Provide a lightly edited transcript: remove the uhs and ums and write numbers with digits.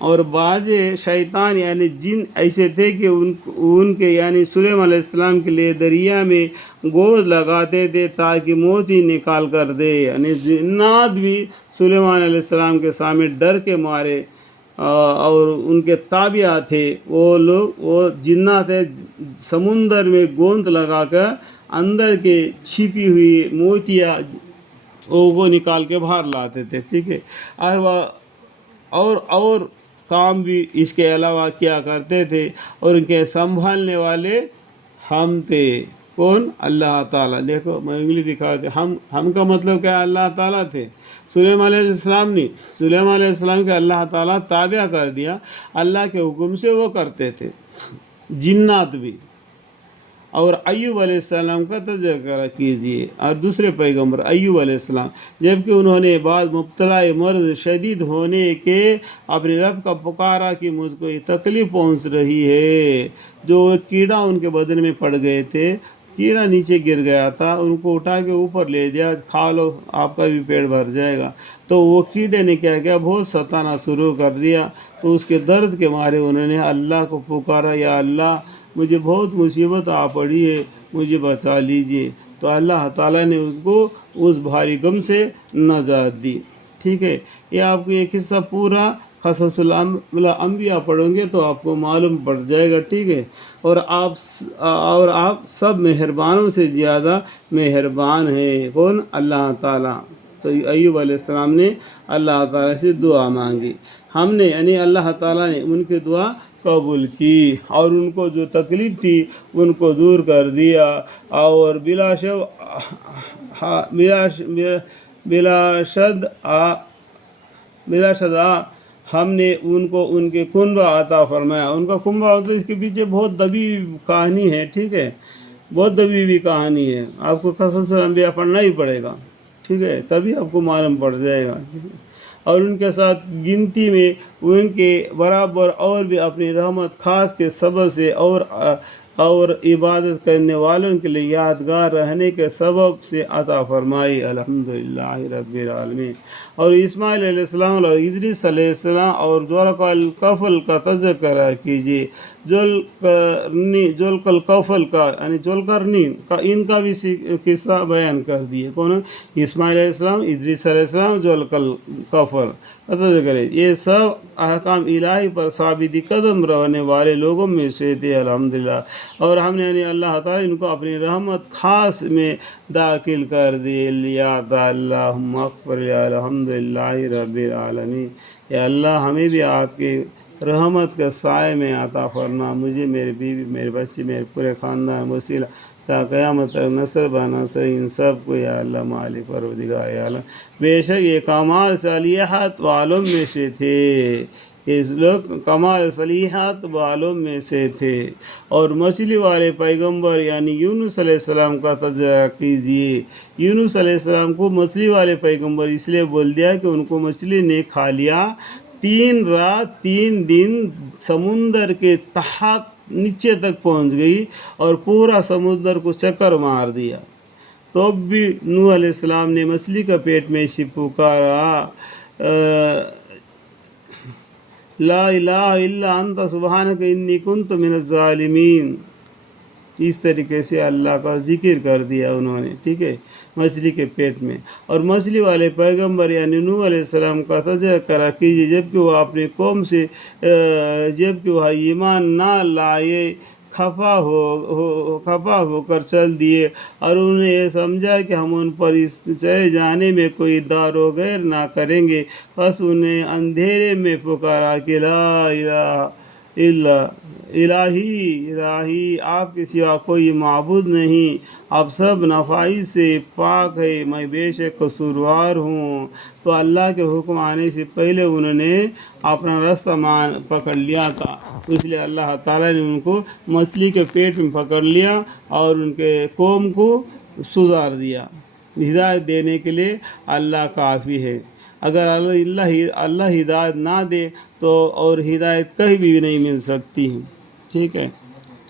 اور بعض شیطان یعنی جن ایسے تھے کہ ان کے یعنی سلیمان علیہ السلام کے لیے دریا میں گوشت لگاتے تھے تاکہ موتی نکال کر دے، یعنی جنات بھی سلیمان علیہ السلام کے سامنے ڈر کے مارے اور ان کے تابع تھے وہ جنات سمندر میں گوند لگا کر اندر کے چھپی ہوئی موتیاں وہ نکال کے باہر لاتے تھے، ٹھیک ہے۔ اور کام بھی اس کے علاوہ کیا کرتے تھے، اور ان کے سنبھالنے والے ہم تھے، کون؟ اللہ تعالیٰ۔ دیکھو میں انگلی دکھاتے، ہم کا مطلب کیا؟ اللہ تعالیٰ تھے، سلیمان علیہ السلام نہیں۔ سلیمان علیہ السلام کے اللہ تعالیٰ تابع کر دیا، اللہ کے حکم سے وہ کرتے تھے، جنات بھی۔ اور ایوب علیہ السلام کا تذکرہ کیجئے، اور دوسرے پیغمبر ایوب علیہ السلام، جبکہ انہوں نے بعد مبتلا مرض شدید ہونے کے اپنے رب کا پکارا کہ مجھ کو یہ تکلیف پہنچ رہی ہے، جو کیڑا ان کے بدن میں پڑ گئے تھے، کیڑا نیچے گر گیا تھا، ان کو اٹھا کے اوپر لے دیا، کھا لو آپ کا بھی پیٹ بھر جائے گا۔ تو وہ کیڑے نے کیا کیا؟ بہت ستانا شروع کر دیا، تو اس کے درد کے مارے انہوں نے اللہ کو پکارا، یا اللہ مجھے بہت مصیبت آ پڑی ہے، مجھے بچا لیجئے۔ تو اللہ تعالیٰ نے اس کو اس بھاری غم سے نجات دی، ٹھیک ہے۔ یہ آپ کو یہ قصہ پورا قصص الانبیاء پڑھیں گے تو آپ کو معلوم پڑ جائے گا، ٹھیک ہے۔ اور آپ سب مہربانوں سے زیادہ مہربان ہیں، کون؟ اللہ تعالیٰ۔ تو ایوب علیہ السلام نے اللہ تعالیٰ سے دعا مانگی، ہم نے یعنی اللہ تعالیٰ نے ان کی دعا قبول کی، اور ان کو جو تکلیف تھی ان کو دور کر دیا، اور بلا شدہ ہم نے ان کو ان کے کنبہ عطا فرمایا۔ ان کا کنبہ ہوتا ہے، اس کے پیچھے بہت دبی کہانی ہے، ٹھیک ہے، بہت دبی ہوئی کہانی ہے، آپ کو قصص الانبیاء پڑھنا ہی پڑے گا، ٹھیک ہے، تبھی آپ کو معلوم پڑ جائے گا، ٹھیک ہے۔ اور ان کے ساتھ گنتی میں ان کے برابر اور بھی اپنی رحمت خاص کے سبب سے اور عبادت کرنے والوں کے لیے یادگار رہنے کے سبب سے عطا فرمائی، الحمدللہ رب العالمین۔ اور اسماعیل علیہ السلام اور ادریس علیہ السلام اور ذوالکفل کا تذکرہ کیجیے، ذوالکفل کا یعنی ذوالقرنین کا، ان کا بھی قصہ بیان کر دیے، کون؟ اسماعیل علیہ السلام، ادریس علیہ السلام، ذوالکفل کا تذکرہ۔ یہ سب احکام الہی پر ثابت قدم رہنے والے لوگوں میں سے تھے، الحمدللہ۔ اور ہم نے یعنی اللہ تعالیٰ ان کو اپنی رحمت خاص میں داخل کر دی، لیا اللہم اغفر لی، الحمدللہ رب العالمین۔ یا اللہ ہمیں بھی آپ کی رحمت کے سائے میں عطا فرما، مجھے، میرے بیوی، میرے بچے، میرے پورے خاندان وسیلہ تا قیامت تک نصر بنصر ان سب کو، یا اللہ مالک پروردگار، یا اللہ بے شک یہ کمال صالحات والوں میں سے تھے، اس لوگ کمال صالحات والوں میں سے تھے۔ اور مچھلی والے پیغمبر یعنی یونس علیہ السلام کا تذکرہ کیجیے۔ یونس علیہ السلام کو مچھلی والے پیغمبر اس لیے بول دیا کہ ان کو مچھلی نے کھا لیا، 3 رات 3 دن سمندر کے تحت نیچے تک پہنچ گئی، اور پورا سمندر کو چکر مار دیا۔ تو بھی نوح علیہ السلام نے مچھلی کا پیٹ میں سے پکارا، لا الہ الا انت سبحانک انی کنت من الظالمین۔ اس طریقے سے اللہ کا ذکر کر دیا انہوں نے، ٹھیک ہے، مچھلی کے پیٹ میں۔ اور مچھلی والے پیغمبر یعنی نوح علیہ السلام کا تذکرہ کیجیے، جبکہ وہ اپنے قوم سے جبکہ وہ ایمان نہ لائے خفا ہو کر چل دیے، اور انہوں نے یہ سمجھا کہ ہم ان پر اس چلے جانے میں کوئی دار و غیر نہ کریں گے، بس انہیں اندھیرے میں پکارا کہ لا الہ الا الہی آپ کے سوا کوئی معبود نہیں، آپ سب نفائی سے پاک ہے، میں بے شک قصوروار ہوں۔ تو اللہ کے حکم آنے سے پہلے انہوں نے اپنا راستہ پکڑ لیا تھا، اس لیے اللہ تعالیٰ نے ان کو مچھلی کے پیٹ میں پکڑ لیا اور ان کے قوم کو سزار دیا۔ ہدایت دینے کے لیے اللہ کافی ہے، اگر اللہ ہدایت نہ دے تو اور ہدایت کہیں بھی نہیں مل سکتی ہے، ٹھیک ہے۔